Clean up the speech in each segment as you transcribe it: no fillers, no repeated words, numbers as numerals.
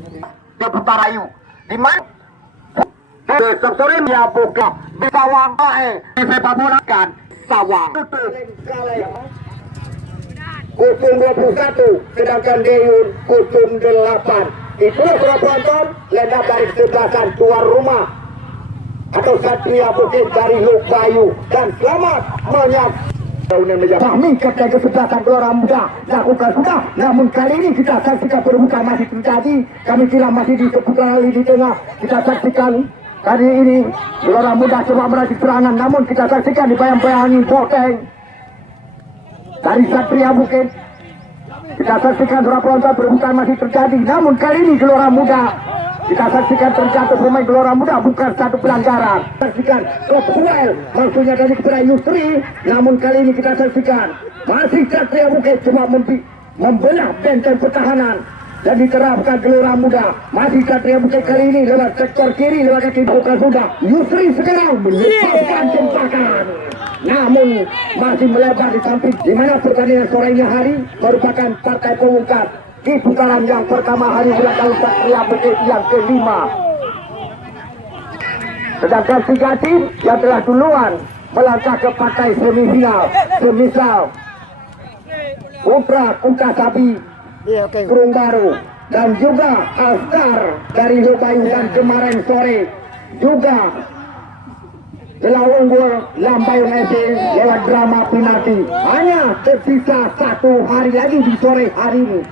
di Putarayu di mana sore ya buka di Sawang sepak bola kan Sawang Kusum 21 sedangkan Deyun Kusum 8 itu penonton lenda dari sebelasan tuan rumah atau Satria Bukit dari Luk Bayu dan selamat menyaksikan kami kata kesebelasan Gelora Muda lakukan sudah, namun kali ini kita saksikan perbukaan masih terjadi. Kami kira masih di seputar di tengah, kita saksikan kali ini Gelora Muda coba meraih serangan, namun kita saksikan di bayang-bayangi Boteng dari Satria Bukit. Kita saksikan suara penonton perbukaan masih terjadi, namun kali ini Gelora Muda kita saksikan terjatuh pemain Gelora Muda bukan satu pelanggaran. Saksikan Klub Huel maksudnya dari kepada Yusri, namun kali ini kita saksikan masih Satria Bukit cuma membelah benteng pertahanan dan diterapkan Gelora Muda. Masih Satria Bukit kali ini lewat sektor kiri lewat kaki bukan sudah Yusri sekarang melepaskan tembakan, namun masih melebar di samping di mana pertandingan sore ini hari merupakan partai pemungkas di putaran yang pertama hari ulang Satria Bukit yang kelima. Sedangkan 3 tim yang telah duluan melangkah ke partai semifinal, semisal Putra Kukasabi, Kurung Baru, dan juga Alstar dari Lubayu dan kemarin sore juga telah unggul Lambayung FC lewat drama penalti. Hanya tersisa 1 hari lagi di sore hari ini.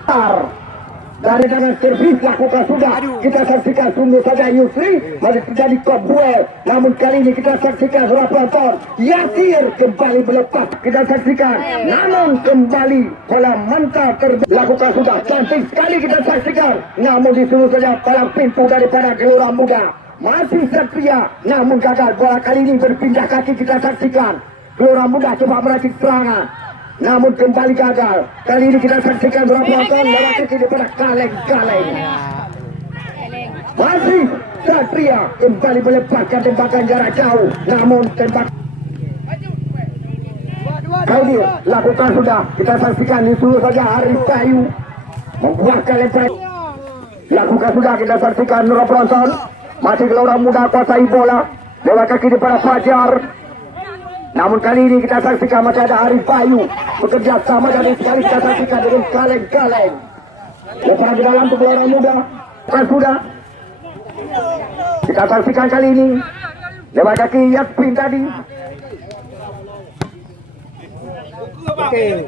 Dari dengan servis lakukan sudah. Kita saksikan sungguh saja Yusri masih terjadi Kopbuel. Namun kali ini kita saksikan suara penonton Yasir kembali melepas. Kita saksikan, namun kembali bola mental terlakukan sudah. Cantik sekali kita saksikan. Namun disuruh saja palang pintu daripada Gelora Muda. Masih Satria, namun gagal. Bola kali ini berpindah kaki kita saksikan. Gelora Muda coba meracik serangan, namun kembali gagal. Kali ini kita saksikan bola penonton lewat kaki daripada Kaleng-Kaleng. Masih Satria kembali melepaskan tembakan jarak jauh, namun tembak kali ini lakukan sudah. Kita saksikan disuruh saja Arif Bayu membuahkan lemparan. Lakukan sudah, kita saksikan bola penonton. Masih Gelora Muda kuasai bola lewat kaki daripada Fajar. Namun kali ini kita saksikan masih ada Arif Bayu bekerja sama dan sekali kita saksikan dengan Kaleng-Kaleng. Lepas di dalam untuk Gelora Muda bukan sudah. Kita saksikan kali ini lewat kaki Yasmin tadi.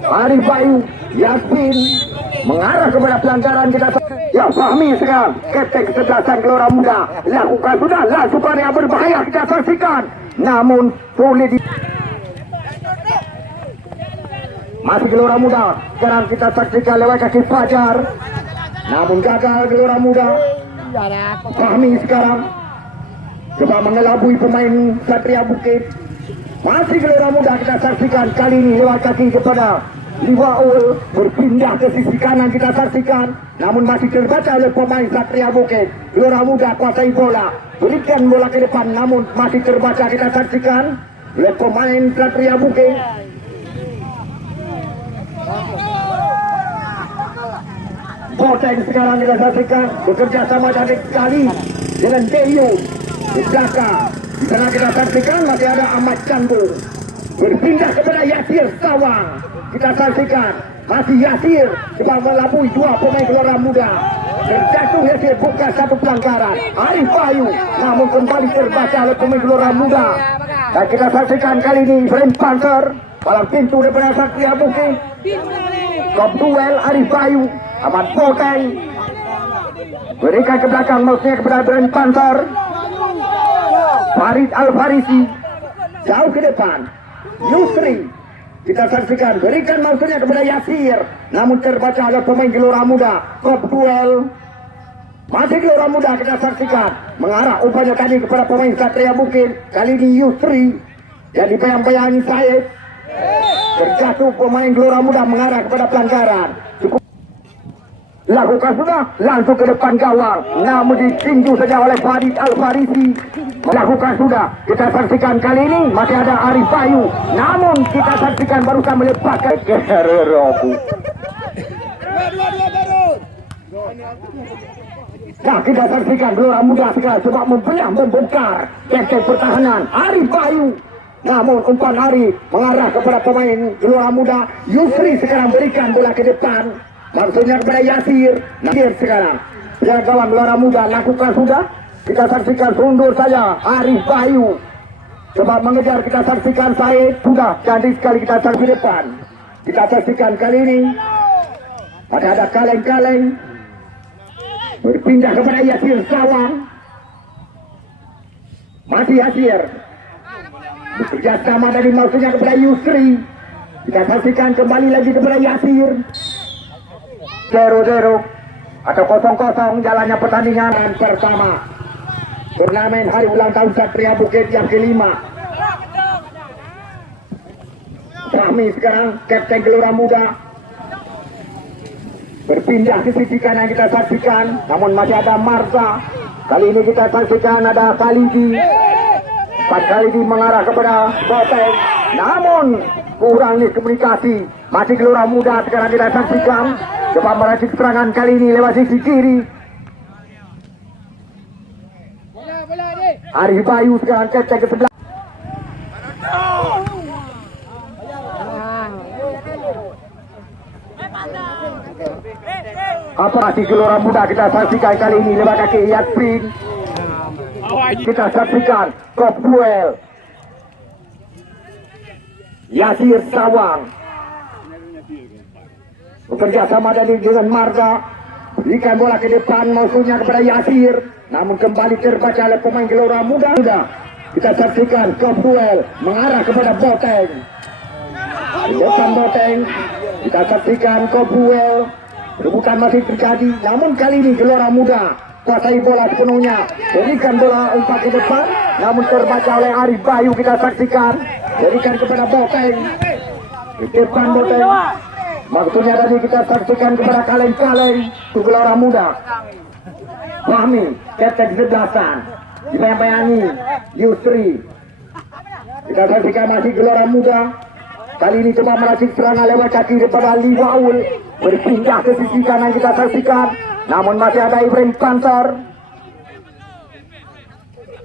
Arif Bayu, Yasmin mengarah kepada pelanggaran. Kita ya Fahmi sekarang kapten kesebelasan Gelora Muda lakukan sudah lasukan yang berbahaya kita saksikan, namun sulit masih Gelora Muda. Sekarang kita saksikan lewat kaki Fajar, namun gagal Gelora Muda. Fahmi sekarang coba mengelabui pemain Satria Bukit. Masih Gelora Muda kita saksikan kali ini lewat kaki kepada Liwaul berpindah ke sisi kanan kita saksikan, namun masih terbaca oleh pemain Satria Bukit. Gelora Muda kuasai bola, berikan bola ke depan, namun masih terbaca kita saksikan oleh pemain Satria Bukit. Boteng sekarang kita saksikan bekerja sama dari sekali dengan Deyu di belakang. Di sana kita saksikan masih ada Ahmad Candung berpindah kepada Yasir Sawang. Kita saksikan masih Yasir coba melabui 2 pemain Gelora Muda. Terjatuh Yasir bukan satu pelanggaran. Arif Bayu namun kembali terbaca oleh pemain Gelora Muda. Dan kita saksikan kali ini Frame Panther palang pintu daripada Satria Bukit. Kopduel Arif Bayu, Ahmad Boteng berikan ke belakang maksudnya kepada Frame Panther. Farid Al-Farisi jauh ke depan. Yusri kita saksikan berikan maksudnya kepada Yasir, namun terbaca oleh pemain Gelora Muda. Kopduel masih Gelora Muda kita saksikan mengarah umpannya tadi kepada pemain Satria Bukit. Kali ini Yusri dan dibayang-bayangi Said. Terjatuh pemain Gelora Muda mengarah kepada pelanggaran. Cukup lakukan sudah langsung ke depan gawang, namun ditinju saja oleh Farid Al-Farisi. Lakukan sudah, kita saksikan kali ini masih ada Arif Bayu, namun kita saksikan barusan melepaskan ke Robu. Nah, kita saksikan Gelora Muda sekarang coba membelah membongkar benteng pertahanan Arif Bayu. Namun umpan Arif mengarah kepada pemain Gelora Muda. Yusri sekarang berikan bola ke depan. Maksudnya kepada Yasir. Yasir sekarang. Jaga gawang Gelora Muda lakukan sudah. Kita saksikan sundur saja Arif Bayu. Coba mengejar, kita saksikan Said. Sudah cantik sekali kita saksikan di depan. Kita saksikan kali ini. Ada kaleng-kaleng. Berpindah kepada Yasir Sawang. Masih Yasir. Bekerja sama dari maksudnya kepada Yusri. Kita saksikan kembali lagi kepada Yasir. 0-0 atau 0-0 jalannya pertandingan pertama turnamen hari ulang tahun Satria Bukit yang kelima. Fahmi sekarang kapten Gelora Muda berpindah ke sisi kanan, kita saksikan, namun masih ada Marza. Kali ini kita saksikan ada Khalidi. Khalidi mengarah kepada Boteng, namun kurang komunikasi. Masih Gelora Muda sekarang kita saksikan. Coba meracik serangan kali ini lewat sisi kiri. Arif Bayu sekarang cek ke sebelah. Apa masih Gelora Muda kita saksikan kali ini lewat kaki Yasmin. Kita saksikan top duel Yasir Sawang bekerja sama dengan Marga, berikan bola ke depan maksudnya kepada Yasir, namun kembali terbaca oleh pemain Gelora Muda. Kita saksikan top duel mengarah kepada Boteng. Di depan Boteng kita saksikan top duel. Rebutan masih terjadi, namun kali ini Gelora Muda kuasai bola sepenuhnya, berikan bola umpan ke depan, namun terbaca oleh Arif Bayu. Kita saksikan, berikan kepada Boteng. Di depan Boteng, maksudnya tadi kita saksikan kepada kaleng-kaleng untuk Gelora Muda. Fahmi, kapten kesebelasan, dibayang-bayangi Yusri. Kita saksikan masih Gelora Muda. Kali ini coba meracik serangan lewat kaki daripada Liwaul. Berpindah ke sisi kanan kita saksikan. Namun masih ada Ibrahim Pantar.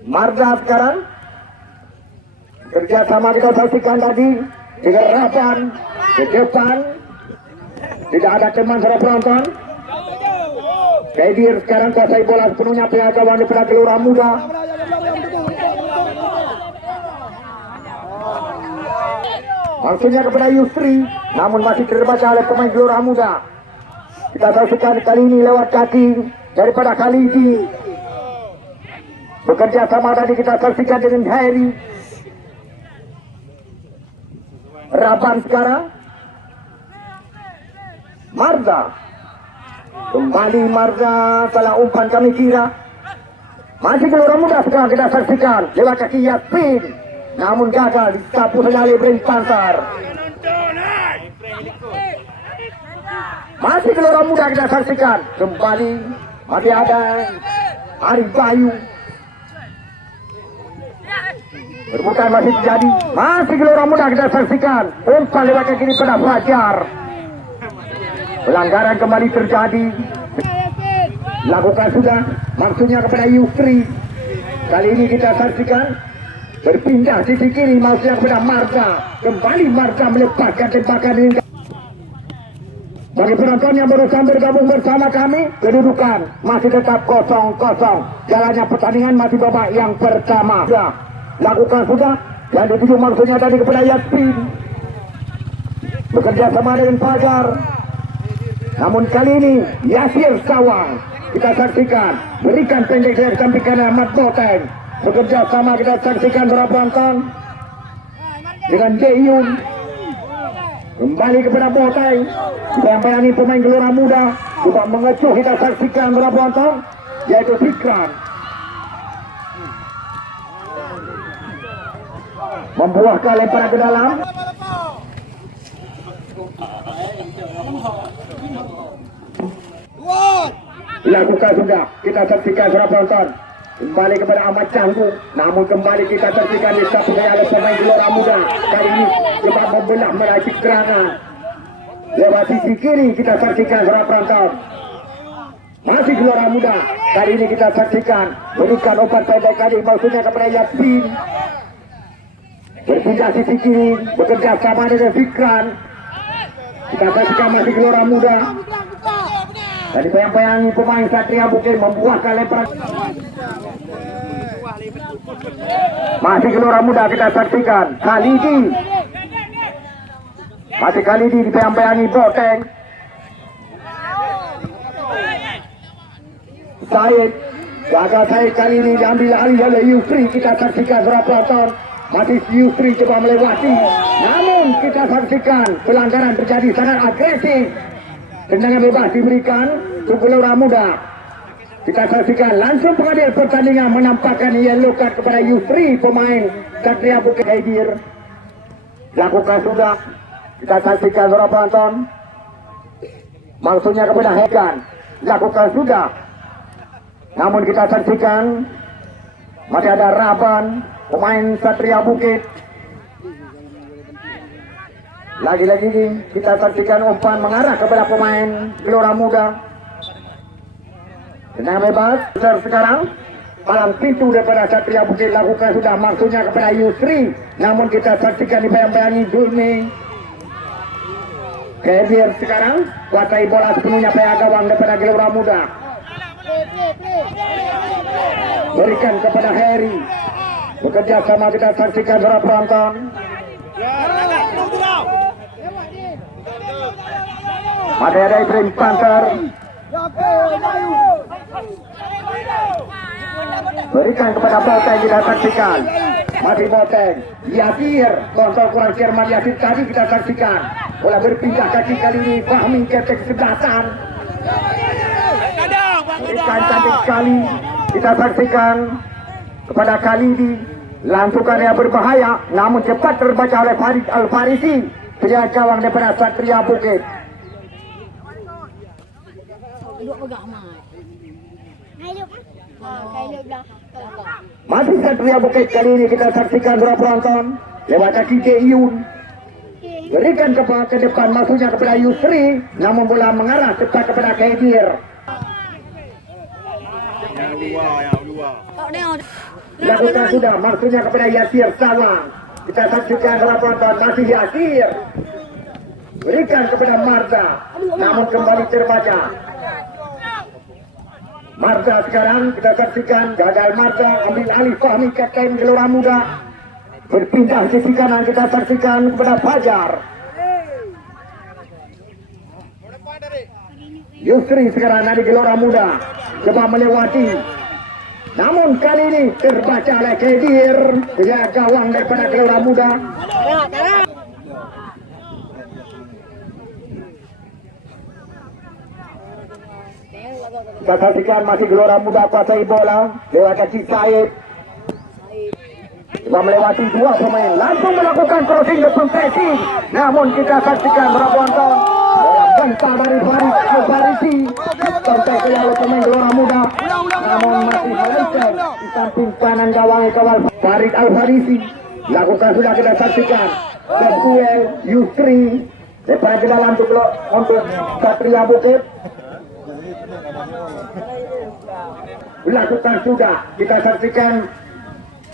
Marza sekarang. Kerjasama kita saksikan tadi. Dengan Rapan. Ke depan. Tidak ada teman para penonton. Kaidir sekarang kuasai bola sepenuhnya pihak gawang daripada Gelora Muda. Maksudnya kepada Yusri, namun masih terbaca oleh pemain Gelora Muda. Kita saksikan kali ini lewat kaki daripada Khalidi. Bekerja sama tadi kita saksikan dengan Harry. Raban sekarang. Marza. Kembali Marza, salah umpan kami kira. Masih Gelora Muda sekarang kita saksikan lewat kaki Yasmin. Namun gagal disapu saja oleh Ibrahim Pantar. Masih Gelora Muda kita saksikan. Kembali masih ada Arif Bayu. Permukaan masih terjadi. Masih Gelora Muda kita saksikan. Umpan lewat kaki pada Fajar. Pelanggaran kembali terjadi. Lakukan sudah. Maksudnya kepada Yusri. Kali ini kita saksikan. Berpindah sisi kiri maksudnya kepada Marza. Kembali Marza melepaskan tembakan ini. Bagi penonton yang baru bergabung bersama kami, kedudukan masih tetap 0-0. Jalannya pertandingan masih babak yang pertama. Sudah lakukan sudah. Yang dituju maksudnya tadi kepada Yasmin. Bekerja sama dengan Fajar. Namun kali ini Yasir Sawang. Kita saksikan. Berikan pendek dari samping kanan Ahmad Boteng. Bekerja sama kita saksikan para penonton dengan Deyun. Kembali kepada Boteng. Bayang-bayangi pemain Gelora Muda. Coba mengecuh kita saksikan para penonton, yaitu Fikran. Membuahkan lemparan ke dalam. Dilakukan sudah. Kita saksikan para penonton. Kembali kepada Ahmad Canggu. Namun kembali kita saksikan disampaikan oleh pemain Gelora Muda. Kali ini coba membelah meracik serangan. Lewat sisi kiri kita saksikan para penonton. Masih Gelora Muda. Kali ini kita saksikan berikan umpan pendek kali maksudnya kepada Yasin. Berpindah sisi kiri, bekerja sama dengan Fikran. Kita saksikan masih Gelora Muda. Dan dibayang-bayangi pemain Satria Bukit membuahkan lemparan. Masih Gelora Muda kita saksikan kali ini. Masih kali ini dibayang-bayangi Boteng. Said, gagal Said kali ini diambil alih oleh Yusri. Kita saksikan seorang penonton. Masih Yusri coba melewati. Namun kita saksikan pelanggaran terjadi sangat agresif. Tendangan bebas diberikan untuk Gelora Muda. Kita saksikan langsung pengadil pertandingan menampakkan yellow card kepada Yusri, pemain Satria Bukit Haidir. Lakukan sudah. Kita saksikan seorang penonton. Maksudnya kepada Hegan. Lakukan sudah. Namun kita saksikan masih ada Raban, pemain Satria Bukit. Lagi-lagi kita saksikan umpan mengarah kepada pemain Gelora Muda. Tendangan bebas sekarang malam pintu daripada Satria Bukit lakukan sudah maksudnya kepada Yusri. Namun kita saksikan dibayang-bayangi Zulmi. Kedir sekarang kuasai bola sepenuhnya pihak gawang daripada Gelora Muda. Berikan kepada Harry. Bekerja sama kita saksikan para penonton. Masih ada Ibrahim Panther. Berikan kepada Boteng kita saksikan. Masih Boteng. Yasir. Kontrol kurang Jerman Yasir tadi kita saksikan. Bola berpindah kaki kali ini. Fahmi ketek sebelasan. Berikan cantik sekali. Kita saksikan kepada Khalidi. Lantukan yang berbahaya. Namun cepat terbaca oleh Farid Al-Farisi. Penjaga gawang daripada Satria Bukit. Masih Satria Bukit kali ini kita saksikan beberapa penonton lewat kaki Iyun. Berikan ke depan maksudnya kepada Yusri, namun bola mengarah tepat kepada Kaidir. Lakukan sudah maksudnya kepada Yasir Sawang. Kita saksikan beberapa penonton masih Yasir. Berikan kepada Marza, namun kembali terbaca. Marza sekarang kita saksikan gagal Marza ambil alih Fahmi kapten Gelora Muda. Berpindah sisi kanan kita saksikan kepada Fajar. Yusri sekarang dari Gelora Muda coba melewati. Namun kali ini terbaca oleh Kedir, penjaga gawang daripada Gelora Muda. Kita saksikan masih Gelora Muda kuasai bola lewat kaki Said. Coba melewati dua pemain, langsung melakukan crossing depan pressing. Namun kita saksikan berapa nonton genta dari Farid Al-Farisi. Sampai ke oleh pemain Gelora Muda. Namun masih melenceng di samping kanan gawang kawal Farid Al-Farisi. Lakukan sudah kita saksikan Samuel Yusri daripada ke dalam untuk Satria Bukit. Lakukan sudah kita saksikan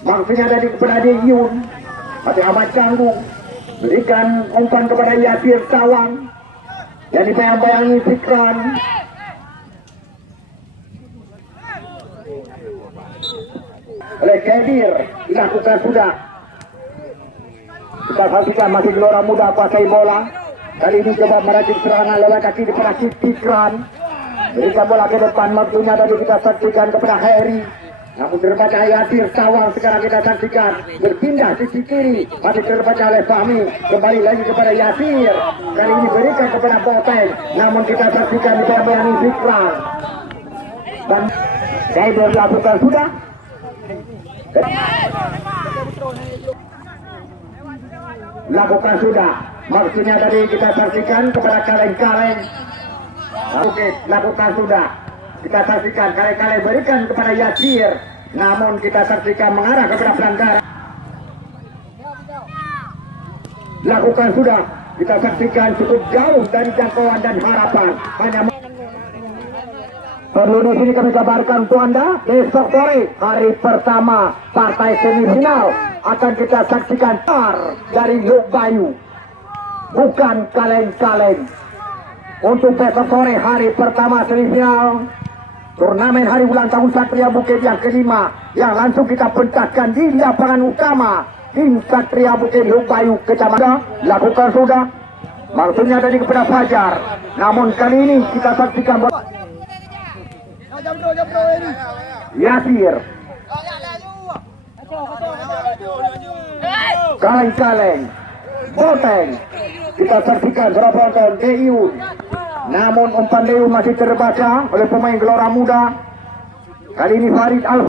maksudnya dari kepada Iyun. Masih Ahmad Canggung. Berikan umpan kepada Yasir Sawang. Yang dibayang-bayangi Fikran. Oleh Kedir. Dilakukan sudah. Kita saksikan masih Gelora Muda kuasai bola. Kali ini coba meracik serangan lewat kaki di peracik Fikran. Berikan bola ke depan, maksudnya tadi kita saksikan kepada Harry. Namun terbaca Yasir Sawang sekarang kita saksikan. Berpindah sisi kiri. Masih terbaca oleh Fahmi. Kembali lagi kepada Yasir. Kali ini berikan kepada Boteng. Namun kita saksikan di bayang Fikran. Dan saya berlakukan sudah. Lakukan sudah. Maksudnya tadi kita saksikan kepada kaleng-kaleng. Oke, lakukan sudah. Kita saksikan kaleng-kaleng berikan kepada Yasir. Namun kita saksikan mengarah kepada pelanggaran. Lakukan sudah. Kita saksikan cukup jauh dari jangkauan dan harapan. Hanya Perlu di sini kami kabarkan untuk Anda, besok sore hari pertama partai semifinal akan kita saksikan dari Luk Bayu, bukan kaleng-kaleng. Untuk besok sore hari pertama semifinal turnamen hari ulang tahun Satria Bukit yang kelima, yang langsung kita pentaskan di lapangan utama tim Satria Bukit Luk Bayu Kecamatan. Lakukan sudah, maksudnya tadi kepada Fajar, namun kali ini kita saksikan Yasir, kaleng-kaleng, Boteng. Kita saksikan berapa penonton Deyun, namun umpan Deyun masih terbaca oleh pemain Gelora Muda. Kali ini Farid Al.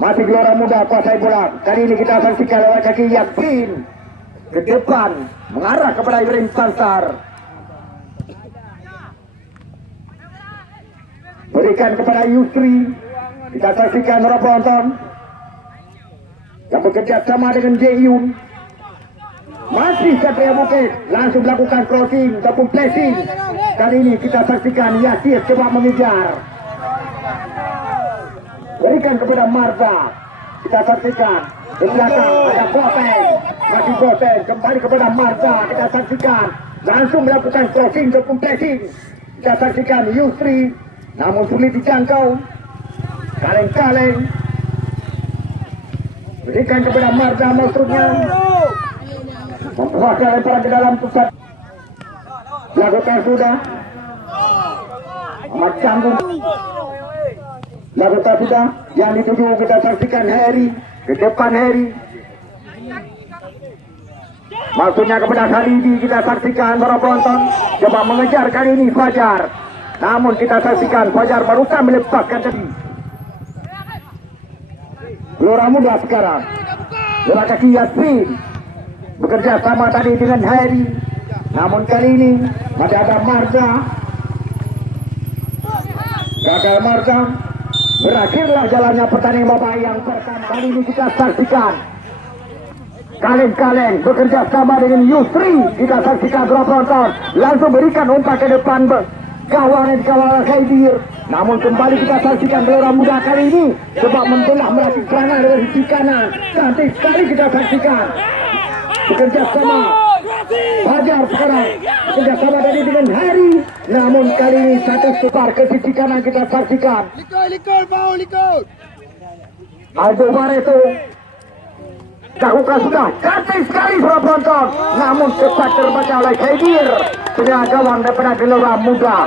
Masih Gelora Muda kuasai bola. Kali ini kita saksikan lewat kaki Yakin ke depan mengarah kepada Ibrahim Sansar. Berikan kepada Yusri. Kita saksikan berapa penonton yang bekerja sama dengan Jeyun. Masih Satria Bukit langsung melakukan crossing ataupun placing. Kali ini kita saksikan Yasir coba mengejar. Berikan kepada Marza. Kita saksikan di belakang ada Boteng. Masih Boteng kembali kepada Marza. Kita saksikan langsung melakukan crossing ataupun placing. Kita saksikan Yusri, namun sulit dijangkau. Kaleng-kaleng berikan kepada Marza, maksudnya membuahkan lemparan ke dalam pusat. Lakukan sudah Ahmad Canggung. Lakukan sudah yang dituju. Kita saksikan Heri ke depan. Heri maksudnya kepada Khalidi. Kita saksikan para penonton coba mengejar kali ini Fajar, namun kita saksikan Fajar barusan melepaskan tadi. Gelora Muda sekarang bola kaki Yasin bekerja sama tadi dengan Heri, namun kali ini masih ada Marza. Gagal Marza, berakhirlah jalannya pertandingan babak yang pertama. Kali ini kita saksikan kaleng-kaleng bekerja sama dengan Yusri. Kita saksikan berapa penonton langsung berikan umpan ke depan gawang yang dikawal Khaidir, namun kembali kita saksikan Gelora Muda kali ini coba membelah melatih serangan dari sisi kanan. Cantik sekali kita saksikan bekerja sama Fajar sekarang bekerja sama tadi dengan Hari, namun kali ini satu separ ke sisi kanan kita saksikan Aldo Barreto. Lakukan sudah cantik sekali para penonton, namun cepat terbaca oleh Khaidir, penjaga gawang daripada Gelora Muda.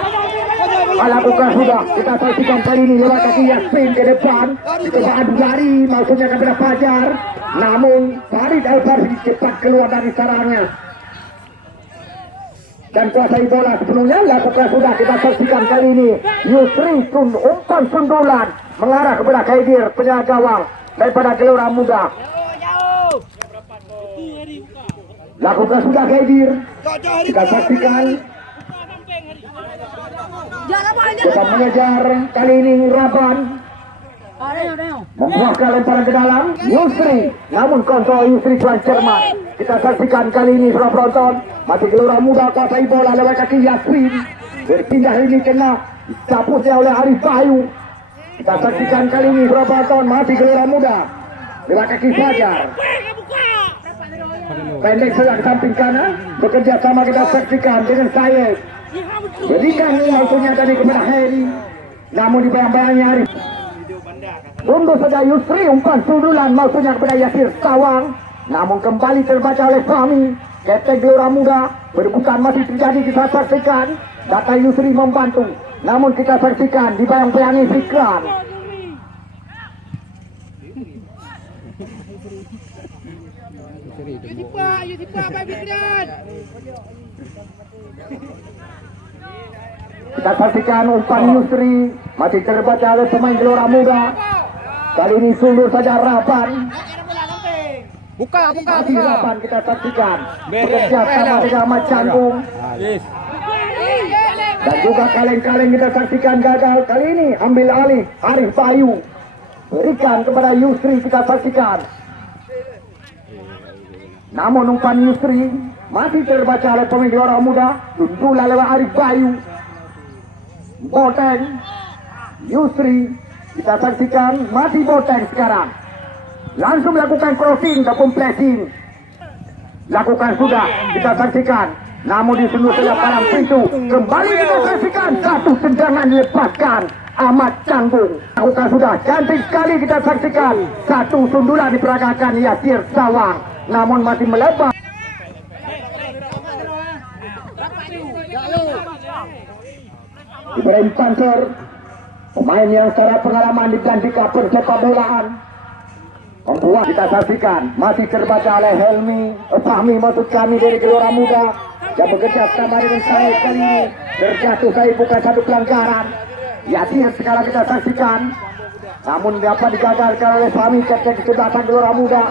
Lakukan sudah, kita saksikan kali ini lewat kaki Yasmin ke depan, coba adu lari maksudnya kepada Fajar, namun Farid Al-Farsi cepat keluar dari sarangnya dan kuasai bola sepenuhnya. Lakukan sudah, kita saksikan kali ini Yusri umpan sundulan mengarah kepada Khaidir, penjaga gawang daripada Gelora Muda. Lakukan sudah Khaidir, kita saksikan coba mengejar kali ini Raban membuahkan lemparan ke dalam Yusri, namun kontrol Yusri cuan cermat. Kita saksikan kali ini para penonton masih Gelora Muda kuasai bola lewat kaki Yasmin, berpindah ini kena capusnya oleh Arif Bayu. Kita saksikan kali ini para penonton masih Gelora Muda lewat kaki Fajar, pendek saja ke samping kanan, bekerja sama kita saksikan dengan Syed. Berikan maksudnya tadi kepada Heri, namun di bayang-bayangnya Arif. Undur saja Yusri, umpan sundulan maksudnya kepada Yasir Sawang, namun kembali terbaca oleh Fahmi. Kapten Gelora Muda, berbukan masih terjadi. Kita saksikan data Yusri membantu, namun kita saksikan di bayang-bayangnya Fikran. Kita saksikan umpan Yusri masih terbaca oleh pemain Gelora Muda. Kali ini sundur saja Raban. Buka. Raban kita saksikan bekerja sama dengan Ahmad Canggung. Dan juga kaleng-kaleng kita saksikan gagal. Kali ini ambil alih Arif Bayu, berikan kepada Yusri. Kita saksikan, namun umpan Yusri masih terbaca oleh pemain Gelora Muda. Tuntulan lewat Arif Bayu, Boteng, Yusri. Kita saksikan masih Boteng sekarang. Langsung lakukan crossing ataupun flashing. Lakukan sudah, kita saksikan. Namun disundur sebelah kanan pintu. Kembali kita saksikan. Satu tendangan dilepaskan. Ahmad Canggung. Lakukan sudah, cantik sekali kita saksikan. Satu sundulan diperagakan Yasir Sawang. Namun masih melebar. Ibrahim Panser, pemain yang secara pengalaman di Gandika persepak bolaan. Membuat kita saksikan masih terbaca oleh Helmi Fahmi maksud kami dari Gelora Muda yang bekerja sama dengan saya kali ini. Terjatuh saya bukan satu pelanggaran. Yasir sekarang kita saksikan, namun dapat digagalkan oleh Fahmi kapten kesebelasan Gelora Muda.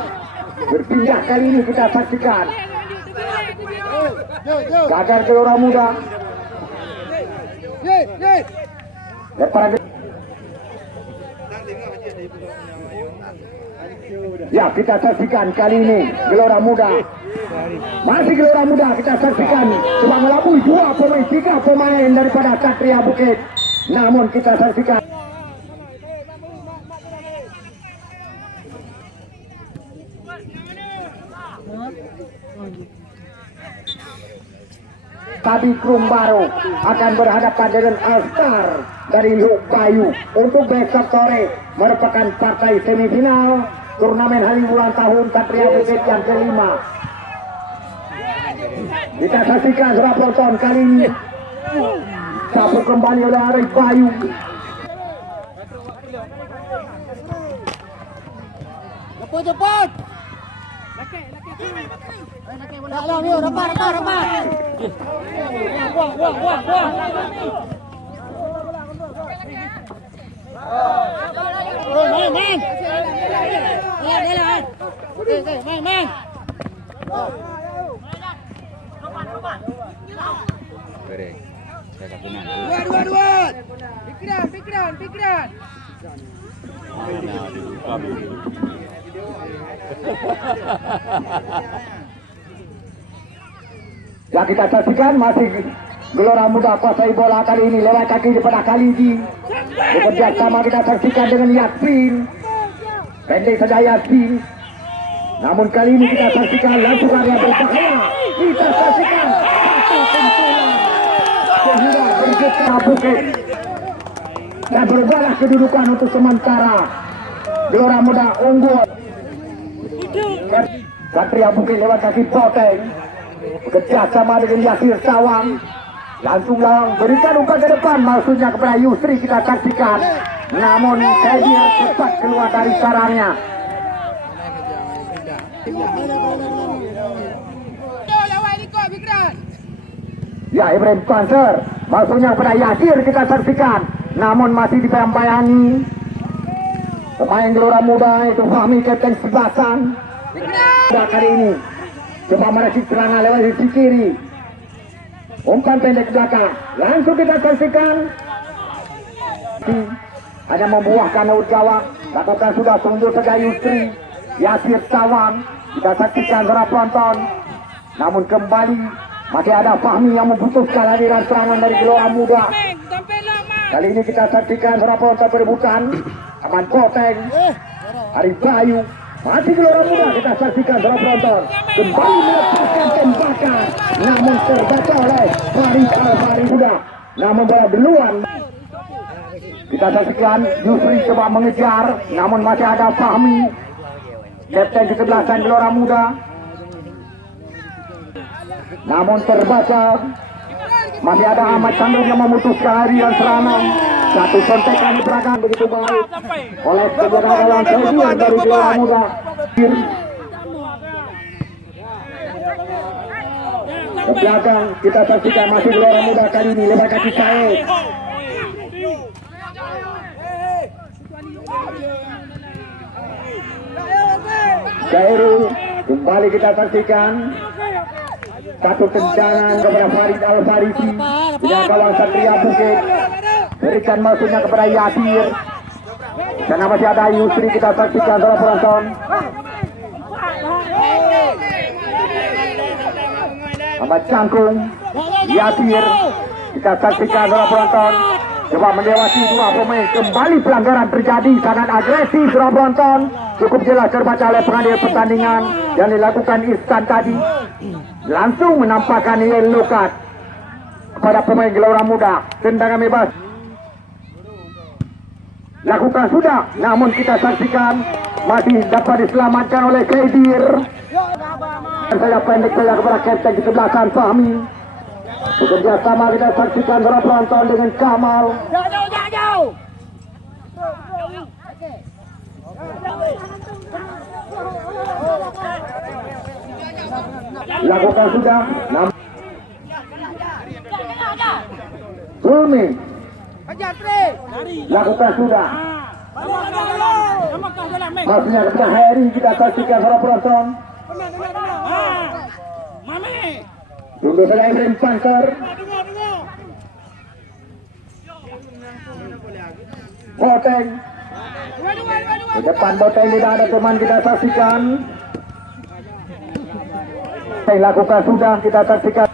Berpindah kali ini kita saksikan. Gagal Gelora Muda. Lepas ya, kita saksikan kali ini Gelora Muda. Masih Gelora Muda kita saksikan coba melabui 3 pemain daripada Satria Bukit. Namun kita saksikan Tadi Krum Baru akan berhadapan dengan Alstar dari Luk Bayu untuk besok sore merupakan partai semifinal turnamen hari ulang tahun Satria Bukit yang kelima. Kita saksikan setelah penonton kali ini sabuk kembali oleh Arif Bayu. Cepat. Pikiran. Ya, kita saksikan masih Gelora Muda kuasai bola kali ini lewat kaki daripada Khalidi. Bekerja sama kita saksikan dengan Yasin. Pendek saja Yasin. Namun kali ini kita saksikan langsung area berbahaya. Kita saksikan satu sentuhan sehingga bergetar Bukit dan berbalah kedudukan untuk sementara. Gelora Muda unggul. Satria Bukit lewat kaki Boteng. Bekerja sama dengan Yasir Sawang. Langsung berikan umpan ke depan, maksudnya kepada Yusri kita saksikan. Namun Kadir cepat keluar dari sarangnya. Ya, Ibrahim Panser, maksudnya kepada Yasir kita saksikan. Namun masih dibayang-bayangi pemain Gelora Muda itu Fahmi kapten sebelasan. Kali ini coba merakit serangan lewat sisi kiri. Umpan pendek belakang. Langsung kita saksikan. Hanya membuahkan laut gawang. Lakukan sudah tunjuk saja Yusri. Yasir Sawang. Kita saksikan para penonton. Namun kembali masih ada Fahmi yang memutuskan aliran serangan dari Gelora Muda. Kali ini kita saksikan para penonton perebutan. Aman Boteng. Arif Bayu. Masih Gelora Muda kita saksikan para penonton. Kembali melepaskan tembakan. Namun terbaca oleh Farid Al-Fari Muda. Namun bola duluan. Kita saksikan Yusri coba mengejar. Namun masih ada Fahmi, kapten kesebelasan Gelora Muda. Namun terbaca. Masih ada Ahmad Canggung yang memutuskan aliran serangan. Satu kontekan diperagakan begitu baik oleh penjagaan senior dari Gelora Muda. Ke belakang kita saksikan masih Gelora Muda kali ini lewat kaki Said. Khairul kembali kita saksikan. Satu tendangan kepada Farid Al-Farisi dengan kawan Satria Bukit. Berikan maksudnya kepada Yasir. Dan masih ada Yusri kita saksikan salah penonton. Ahmad Cangkung, Yasir. Kita saksikan para penonton. Coba melewati dua pemain. Kembali pelanggaran terjadi. Sangat agresif para penonton. Cukup jelas terbaca oleh pengadil pertandingan yang dilakukan Ihsan tadi. Langsung menampakkan yellow card kepada pemain Gelora Muda. Tendangan bebas lakukan sudah, namun kita saksikan masih dapat diselamatkan oleh Kaidir. Saya pendek saya kepada Kapten di sebelah kanan Fahmi. Bekerja sama kita saksikan para penonton dengan Kamal. Lakukan sudah, namun Zulmi lakukan sudah. Maksudnya kepada Heri kita saksikan para penonton. Tunggu saja Ibrahim Pankar. Boteng. Di depan Boteng tidak ada teman kita saksikan. Lakukan sudah kita saksikan.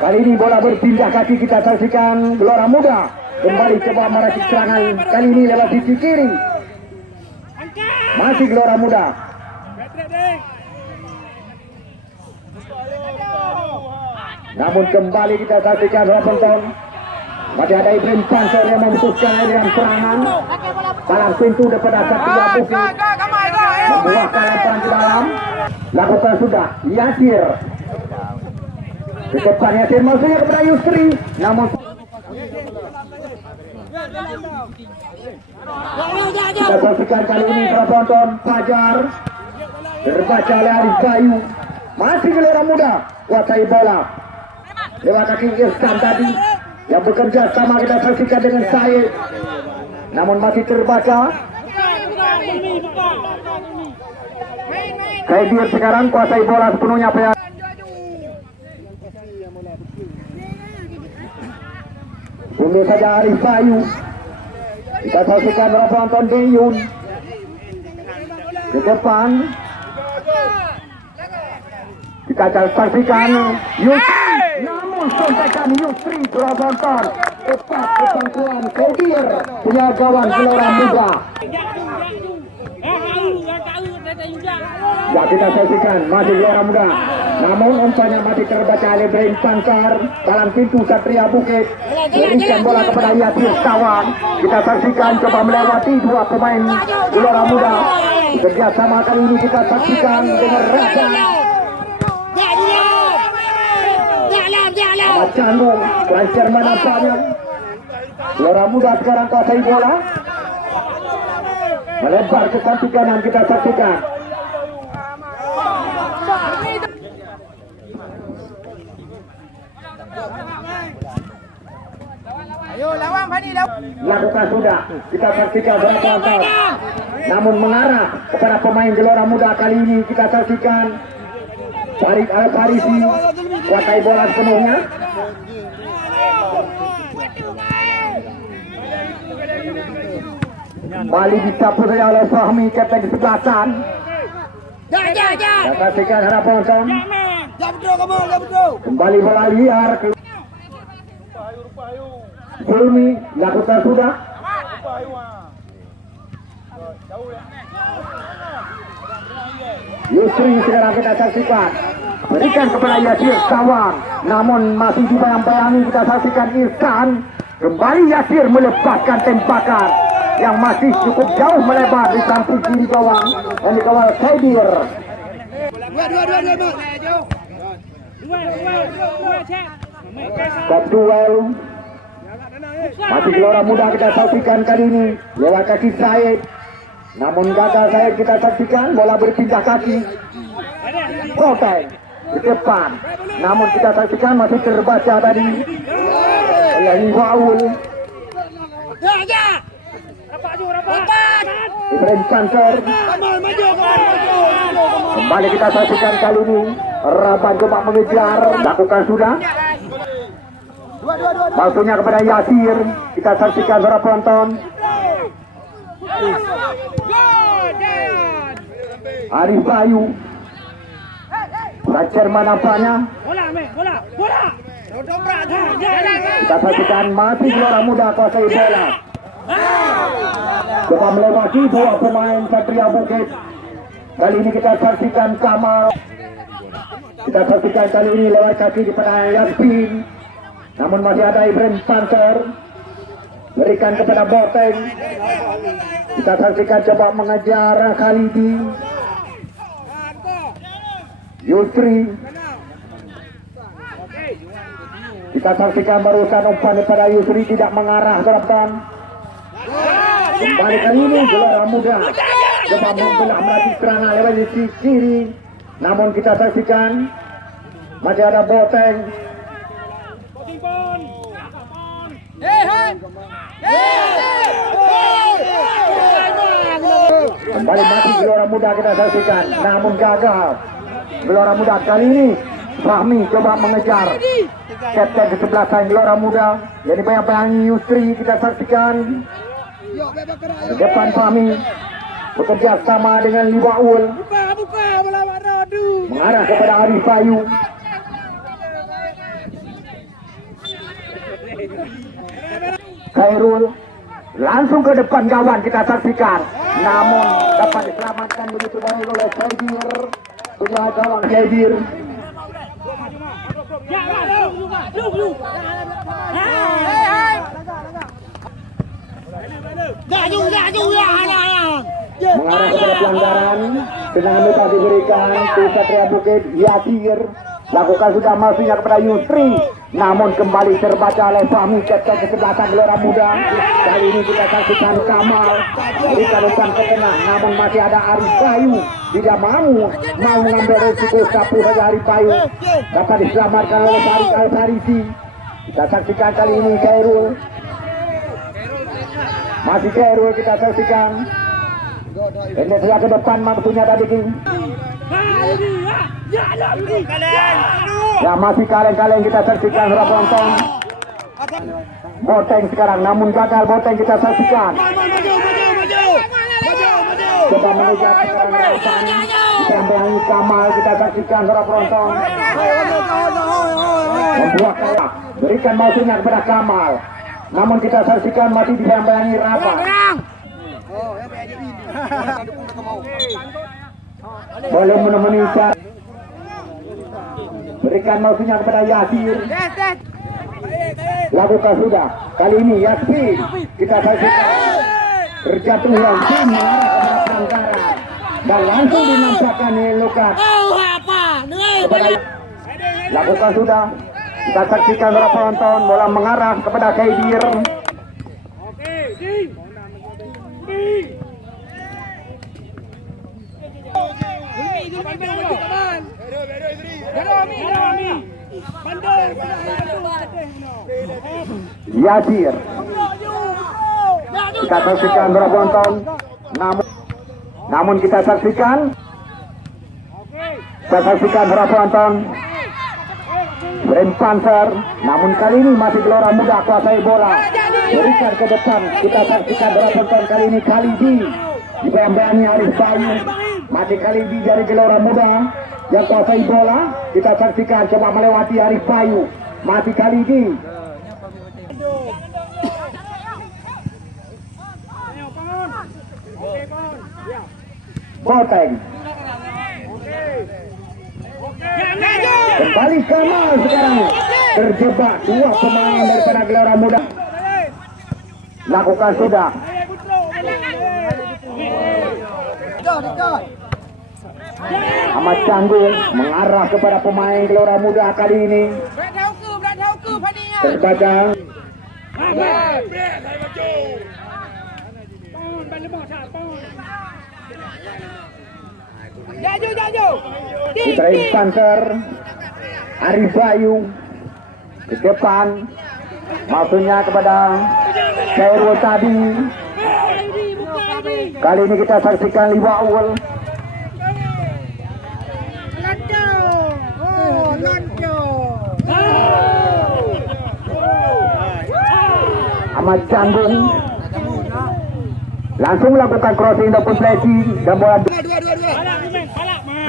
Kali ini bola berpindah kaki kita saksikan Gelora Muda kembali coba meraih serangan. Kali ini lewat sisi kiri. Masih Gelora Muda. Namun kembali kita saksikan penonton. Masih ada Ibrahim Pansor yang memutuskan aliran serangan. Dalam pintu daripada Satria Bukit. Membuahkan lemparan ke dalam. Lakukan sudah. Yasir. Di depan Yasir maksudnya kepada Yusri. Namun kita saksikan kali ini para penonton. Fajar terbaca oleh Arif Bayu. Masih Gelora Muda kuasai bola lewat kaki Ihsan tadi yang bekerja sama kita saksikan dengan Said. Namun masih terbaca. Kaidir sekarang kuasai bola sepenuhnya. Tunggu saja Arif Bayu. Kita saksikan para penonton Deyun. Ke depan. Kita saksikan Yusri. Namun sontekan Yusri para penonton. Tepat kepangkuan Kaidir punya gawang Gelora Muda. Ya kita saksikan masih Gelora Muda. Namun umpannya masih terbaca oleh Ibrahim Pankar dalam pintu Satria Bukit. Berikan bola kepada Yasir Kawan. Kita saksikan coba melewati dua pemain Gelora Muda. Kerjasama kali ini kita saksikan dengan Raja Ahmad Canggung. Lancar menampaknya. Gelora Muda sekarang kuasai bola. Melebar ke kaki kanan kita saksikan. Ayo lawan Fadi lawan. Lakukan sudah. Kita saksikan berapa. Namun mengarah kepada pemain Gelora Muda kali ini kita saksikan Farid Al-Farisi kuasai bola sepenuhnya. Kembali dicapu saja oleh Fahmi Kapten di sebelah kanan. Kita saksikan harapan penonton. Kembali bola liar ke Zulmi. Lakukan sudah. Yusri sekarang kita saksikan berikan kepada Yasir Sawang. Namun masih dibayang-bayangi kita saksikan Ihsan. Kembali Yasir melepaskan tembakan yang masih cukup jauh melebar di samping kiri gawang dan dikawal Kaidir. Top duel masih Gelora Muda kita saksikan kali ini lewat kaki Said. Namun gagal Said kita saksikan bola berpindah kaki. Boteng di depan. Namun kita saksikan masih terbaca tadi oleh Waul. Ibrahim Pansor. Kembali kita saksikan kali ini Raban coba mengejar. Lakukan sudah. Maksudnya kepada Yasir. Kita saksikan para penonton. Arif Bayu. Fracture nampaknya. Bola, bola, bola. Dobrak. Kita saksikan masih Gelora Muda kuasai bola. Coba melewati dua pemain Satria Bukit. Kali ini kita saksikan Kamal. Kita saksikan kali ini lewat kaki di pada Yasmin. Namun masih ada Ibrahim Panter. Berikan kepada Boteng. Kita saksikan coba mengejar Khalidi. Yusri. Kita saksikan barusan umpan daripada Yusri tidak mengarah ke depan. Kembali kali ini Gelora Muda coba membelah melatih serangan lewat sisi kiri. Namun kita saksikan masih ada Boteng. Kembali mati Gelora Muda kita saksikan, namun gagal. Gelora Muda kali ini Fahmi coba mengejar kapten kesebelasan Gelora Muda, jadi bayang-bayangi Yusri. Kita saksikan di depan Fahmi bekerja sama dengan Liwaul mengarah kepada Arif Bayu. Khairul langsung ke depan gawang kita saksikan, namun dapat diselamatkan begitu baik oleh Khadir. Sudah gawang Khadir. Mengarah kepada pelanggaran, tendangan bebas diberikan ke Satria Bukit. Yasir lakukan sudah masuknya kepada Yusri, namun kembali terbaca oleh Fahmi kapten kesebelasan Gelora Muda. Kali ini kita saksikan Kamal berikan umpan ke tengah, namun masih ada Arif Bayu. Tidak mau mengambil resiko, sapu saja Arif Bayu. Dapat diselamatkan oleh Farid Al-Farisi. Kita saksikan kali ini Khairul. Masih Khairul kita saksikan. Ini saja ke depan waktunya tadi. Ya masih kaleng-kaleng kita saksikan para penonton. Boteng sekarang, namun gagal Boteng kita saksikan. Coba mengejar sekarang Rausan. Disambangi Kamal kita saksikan para penonton. Membuat kalah. Berikan mausunya kepada Kamal. Namun kita saksikan masih disambangi Rafa. Boleh menemani Icar. Berikan mausunya kepada Yasir. Lakukan sudah. Kali ini Yasmin kita saksikan terjatuhan tim mengarah kepada pelanggaran dan langsung dinampakkan Lukas. Lakukan sudah. Kita saksikan para penonton, bola mengarah kepada Khadir. Yasir. Kita saksikan para penonton, namun kita saksikan para penonton. Ibrahim Panter, namun kali ini masih Gelora Muda kuasai bola. Berikan ke depan, kita saksikan para penonton kali ini Khalidi. Dibayang-bayangi Arif Bayu. Masih Khalidi dari Gelora Muda yang kuasai bola. Kita saksikan coba melewati Arif Bayu. Masih Khalidi. Boteng. Kembali Kamal sekarang. Terjebak dua pemain daripada Gelora Muda. Lakukan sudah. Ahmad Canggung mengarah kepada pemain Gelora Muda kali ini. Terbaca. Ibrahim Panter, Arif Bayu ke depan, maksudnya kepada Khairul tadi. Kali ini kita saksikan Liwaul. Ahmad Canggung langsung melakukan crossing ataupun flashing dan bola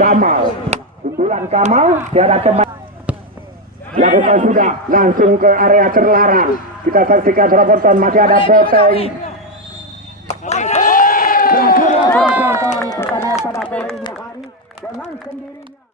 Kamal. Pukulan Kamal, tiada teman. Lakukan sudah, langsung ke area terlarang. Kita saksikan penonton, masih ada Boteng. Berhasil penonton, pertandingan pada hari dengan sendirinya.